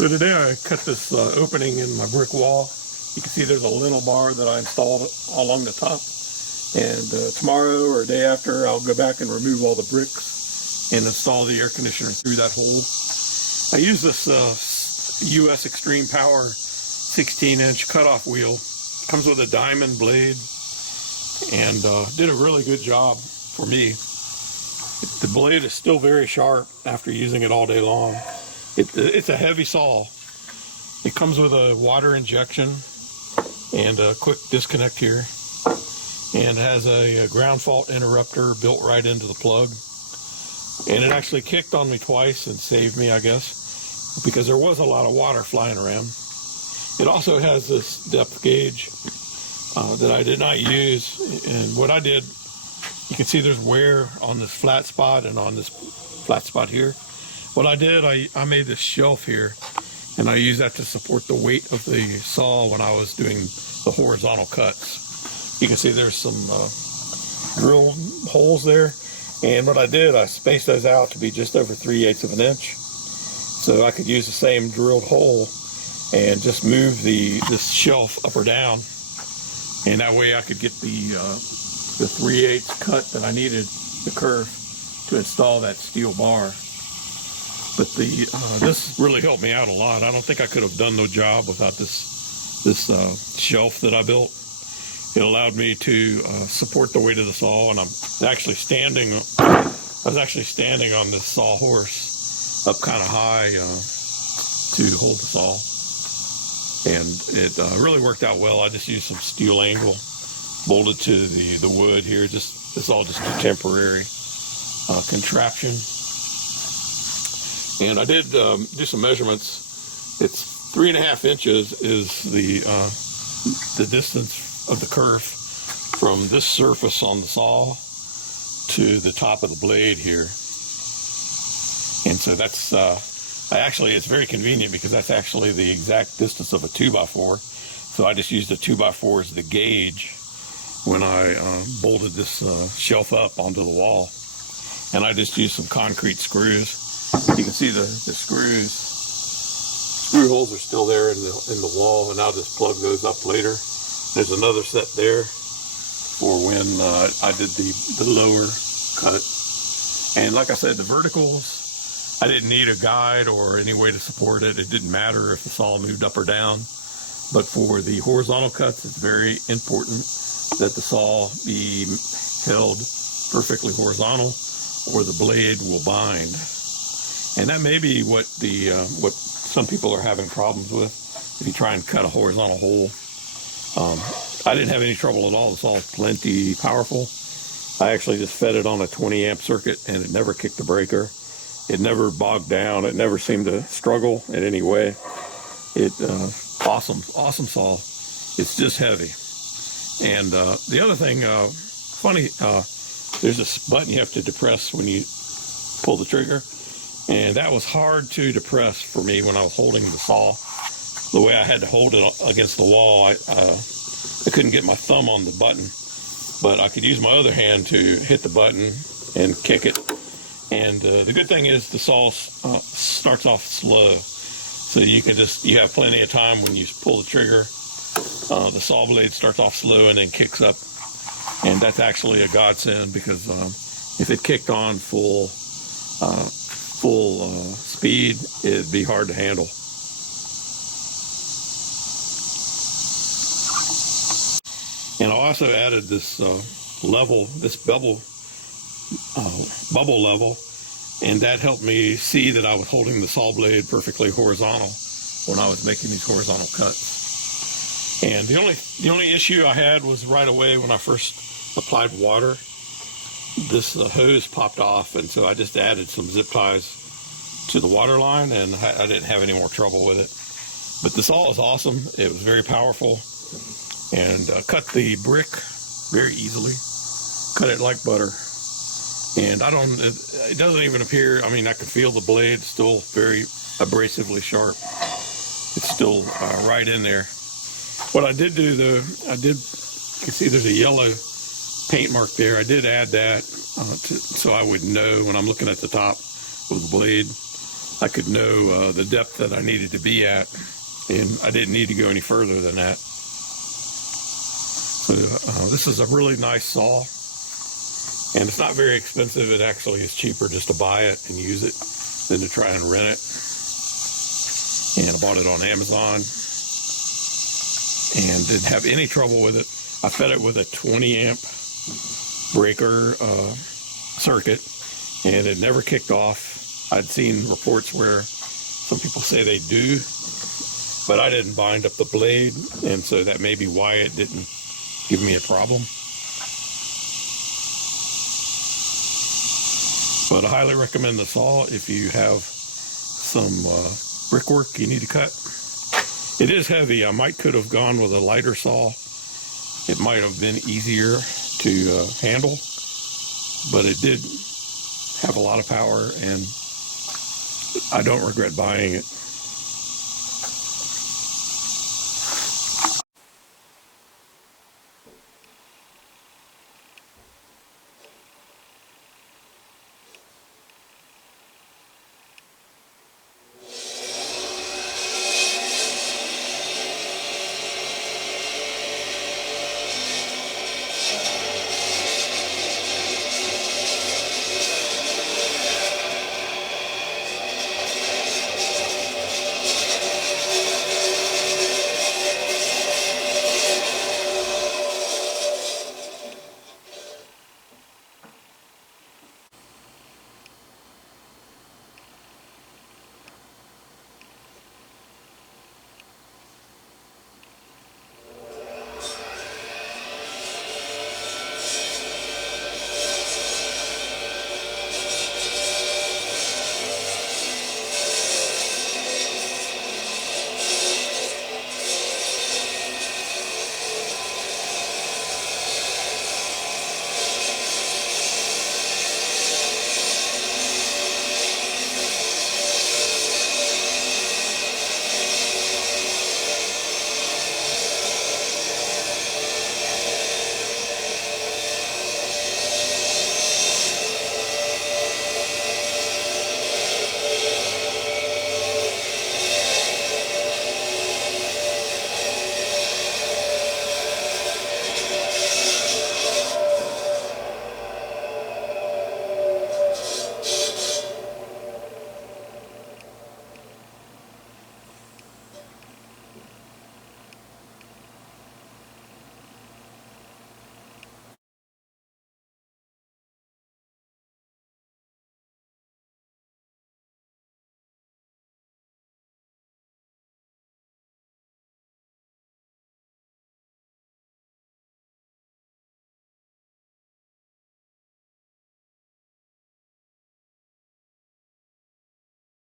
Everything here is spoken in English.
So today I cut this opening in my brick wall. You can see there's a lintel bar that I installed along the top. And tomorrow or day after, I'll go back and remove all the bricks and install the air conditioner through that hole. I use this US Extreme Power 16-inch cutoff wheel. It comes with a diamond blade and did a really good job for me. The blade is still very sharp after using it all day long. It's a heavy saw. It comes with a water injection and a quick disconnect here. And it has a ground fault interrupter built right into the plug. And it actually kicked on me twice and saved me, I guess, because there was a lot of water flying around. It also has this depth gauge that I did not use. And what I did, you can see there's wear on this flat spot and on this flat spot here. What I did, I made this shelf here, and I used that to support the weight of the saw when I was doing the horizontal cuts. You can see there's some drill holes there, and what I did, I spaced those out to be just over 3/8 of an inch, so I could use the same drilled hole and just move this shelf up or down, and that way I could get the 3/8 cut that I needed, the curve, to install that steel bar. But this really helped me out a lot. I don't think I could have done the job without this shelf that I built. It allowed me to support the weight of the saw, and I was actually standing on this sawhorse up kind of high to hold the saw, and it really worked out well. I just used some steel angle bolted to the wood here. It's all just a temporary contraption. And I did do some measurements. It's 3.5 inches is the distance of the kerf from this surface on the saw to the top of the blade here. And so that's actually, it's very convenient because that's actually the exact distance of a 2x4. So I just used a 2x4 as the gauge when I bolted this shelf up onto the wall. And I just used some concrete screws. You can see the screw holes are still there in the wall, and I'll just plug those up later. There's another set there for when I did the lower cut. And like I said, the verticals, I didn't need a guide or any way to support it. It didn't matter if the saw moved up or down. But for the horizontal cuts, it's very important that the saw be held perfectly horizontal, or the blade will bind. And that may be what some people are having problems with if you try and cut a horizontal hole. I didn't have any trouble at all. The saw is plenty powerful. I actually just fed it on a 20 amp circuit, and it never kicked the breaker. It never bogged down. It never seemed to struggle in any way. Awesome saw. It's just heavy. And the other thing, funny, there's this button you have to depress when you pull the trigger. And that was hard to depress for me when I was holding the saw. The way I had to hold it against the wall, I couldn't get my thumb on the button. But I could use my other hand to hit the button and kick it. And the good thing is the saw starts off slow. So you have plenty of time when you pull the trigger. The saw blade starts off slow and then kicks up. And that's actually a godsend, because if it kicked on full speed, it'd be hard to handle. And I also added this bubble level, and that helped me see that I was holding the saw blade perfectly horizontal when I was making these horizontal cuts. And the only issue I had was right away when I first applied water, this hose popped off, and so I just added some zip ties to the water line, and I didn't have any more trouble with it. But the saw is awesome. It was very powerful, and cut the brick very easily. Cut it like butter. And it doesn't even appear, I mean, I can feel the blade still very abrasively sharp. It's still right in there. What I did do, though, you can see there's a yellow paint mark there. I did add that so I would know when I'm looking at the top of the blade I could know the depth that I needed to be at, and I didn't need to go any further than that. So this is a really nice saw, and it's not very expensive. It actually is cheaper just to buy it and use it than to try and rent it. And I bought it on Amazon and didn't have any trouble with it. I fed it with a 20 amp breaker circuit, and it never kicked off. I'd seen reports where some people say they do, but I didn't bind up the blade, and so that may be why it didn't give me a problem. But I highly recommend the saw if you have some brickwork you need to cut. It is heavy. I could have gone with a lighter saw. It might have been easier to handle, but it did have a lot of power, and I don't regret buying it.